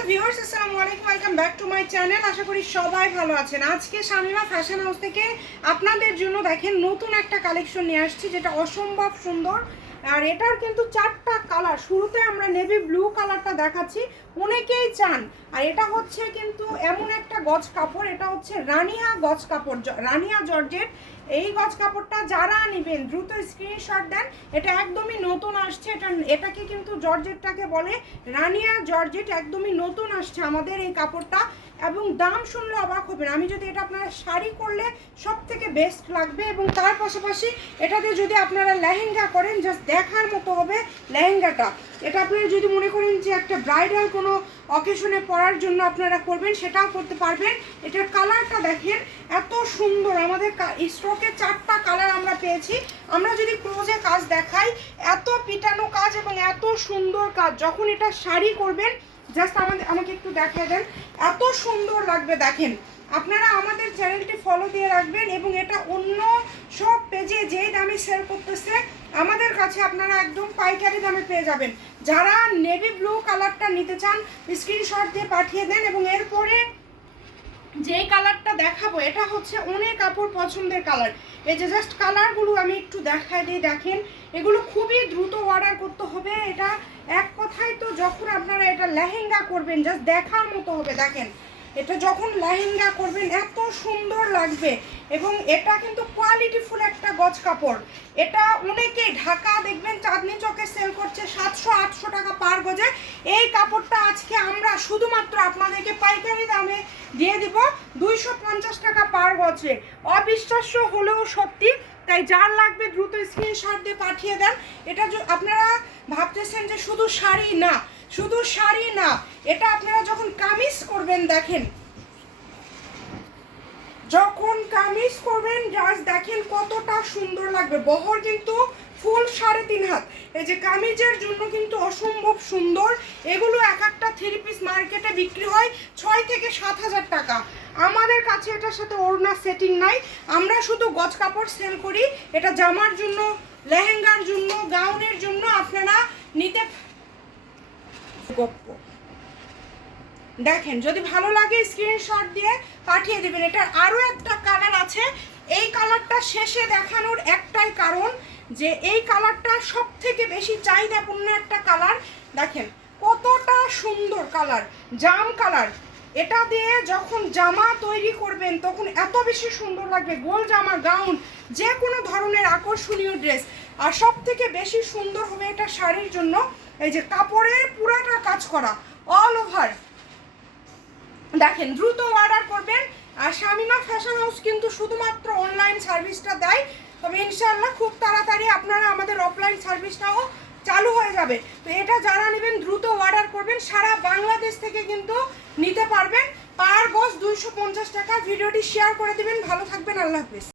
Hello viewers, আসসালামু আলাইকুম, welcome back to my channel. আশা করি সবাই ভালো আছেন। আজকে শামিমা ফ্যাশন হাউস থেকে আপনাদের জন্য দেখেন নতুন একটা কালেকশন নিয়ে আসছি, যেটা অসম্ভব সুন্দর। আর এটার কিন্তু 4টা কালার। শুরুতে আমরা নেভি ব্লু কালারটা দেখাচ্ছি, অনেকেই চান। আর এটা হচ্ছে কিন্তু এমন একটা গজ কাপড়, এটা হচ্ছে রানিয়া গজ কাপড়, রানিয়া জর্জেট। এই গজ কাপড়টা যারা নেবেন দ্রুত স্ক্রিনশট দেন। এটা একদমই নতুন আসছে, এটাকে কিন্তু জর্জেটটাকে বলে রানিয়া জর্জেট। একদমই নতুন আসছে আমাদের এই কাপড়টা, এবং দাম শুনলে অবাক হবেন। আমি যদি এটা আপনারা শাড়ি করলে সব থেকে বেস্ট লাগবে, এবং তার পাশাপাশি এটাতে যদি আপনারা লেহেঙ্গা করেন জাস্ট দেখার মতো হবে লেহেঙ্গাটা। এটা আপনারা যদি মনে করেন যে একটা ব্রাইডাল কোনো অকেশনে পরার জন্য আপনারা করবেন, সেটাও করতে পারবেন। এটার কালারটা দেখেন এত সুন্দর। আমাদের স্টকে 4টা কালার আমরা পেয়েছি। আমরা যদি ক্লোজে কাজ দেখাই, এত পিটানো কাজ এবং এত সুন্দর কাজ। যখন এটা শাড়ি করবেন জাস্ট আমাকে একটু দেখিয়ে দেন, এত সুন্দর লাগবে। দেখেন আপনারা আমাদের চ্যানেলটি ফলো দিয়ে রাখবেন, এবং এটা অন্য সব পেজে যেই দামে সেল করতেছে আমাদের কাছে আপনারা একদম পাইকারি দামে পেয়ে যাবেন। যারা নেভি ব্লু কালারটা নিতে চান স্ক্রিনশট দিয়ে পাঠিয়ে দেন। এবং এরপরে যে কালারটা দেখাবো এটা হচ্ছে অনেক কাপড় পছন্দের কালার। এই যে জাস্ট কালারগুলো আমি একটু দেখাই দিই। দেখেন এগুলো খুবই দ্রুত অর্ডার করতে হবে। এটা এক কথায় তো যখন আপনারা এটা লেহেঙ্গা করবেন জাস্ট দেখার মতো হবে। দেখেন এটা যখন লেহেঙ্গা করবেন এত সুন্দর লাগবে, এবং এটা কিন্তু কোয়ালিটিফুল একটা গজ কাপড়। এটা অনেকেই ঢাকা দেখবেন চাঁদনি চকে সেল করছে 700-800 টাকা পার গজে। এই কাপড়টা আজকে আমরা শুধুমাত্র আপনাদেরকে পাইকারি দামে দিয়ে দিব 250 টাকা পার গজে। অবিশ্বাস্য হলেও সত্যি, তাই যার লাগবে দ্রুত স্ক্রিনশট দিয়ে পাঠিয়ে দেন। এটা আপনারা ভাবতেছেন যে শুধু শাড়ি না, শুধু শাড়ি না, এটা আপনারা যখন কামিজ করবেন, দেখেন যখন কামিজ করবেন জাস্ট দেখেন কতটা সুন্দর লাগবে। বহর কিন্তু ফুল 3.5 হাত। এই যে কামিজের জন্য কিন্তু অসম্ভব সুন্দর। এগুলো এক একটা 3 পিস মার্কেটে বিক্রি হয় 6 থেকে 7 হাজার টাকা। আমাদের কাছে এটার সাথে ওড়না সেটিং নাই, আমরা শুধু গজ কাপড় সেল করি। এটা জামার জন্য, লেহেঙ্গার জন্য, গাউনের জন্য আপনারা নিতে। দেখেন যদি ভালো লাগে স্ক্রিনশট দিয়ে পাঠিয়ে দেবেন। এটার আরও একটা কালার আছে। এই কালারটা শেষে দেখানোর একটাই কারণ যে এই কালারটা সব থেকে বেশি চাহিদাপূর্ণ একটা কালার। দেখেন কতটা সুন্দর কালার, জাম কালার। এটা দিয়ে যখন জামা তৈরি করবেন তখন এত বেশি সুন্দর লাগবে। গোল জামা, গাউন, যে কোনো ধরনের আকর্ষণীয় ড্রেস। আর সব থেকে বেশি সুন্দর হবে এটা শাড়ির জন্য। এই যে কাপড়ের পুরাটা কাজ করা অল ওভার। দেখেন দ্রুত অর্ডার করবেন। আর শামিমা ফ্যাশন হাউস কিন্তু শুধুমাত্র অনলাইন সার্ভিসটা দেয়, তবে ইনশাআল্লাহ খুব তাড়াতাড়ি আপনারা আমাদের অফলাইন সার্ভিসটাও চালু হয়ে যাবে। তো এটা যারা নেবেন দ্রুত অর্ডার করবেন। সারা বাংলাদেশ থেকে কিন্তু নিতে পারবেন। পার গজ 250 টাকা। ভিডিওটি শেয়ার করে দিবেন। ভালো থাকবেন, আল্লাহ হাফেজ।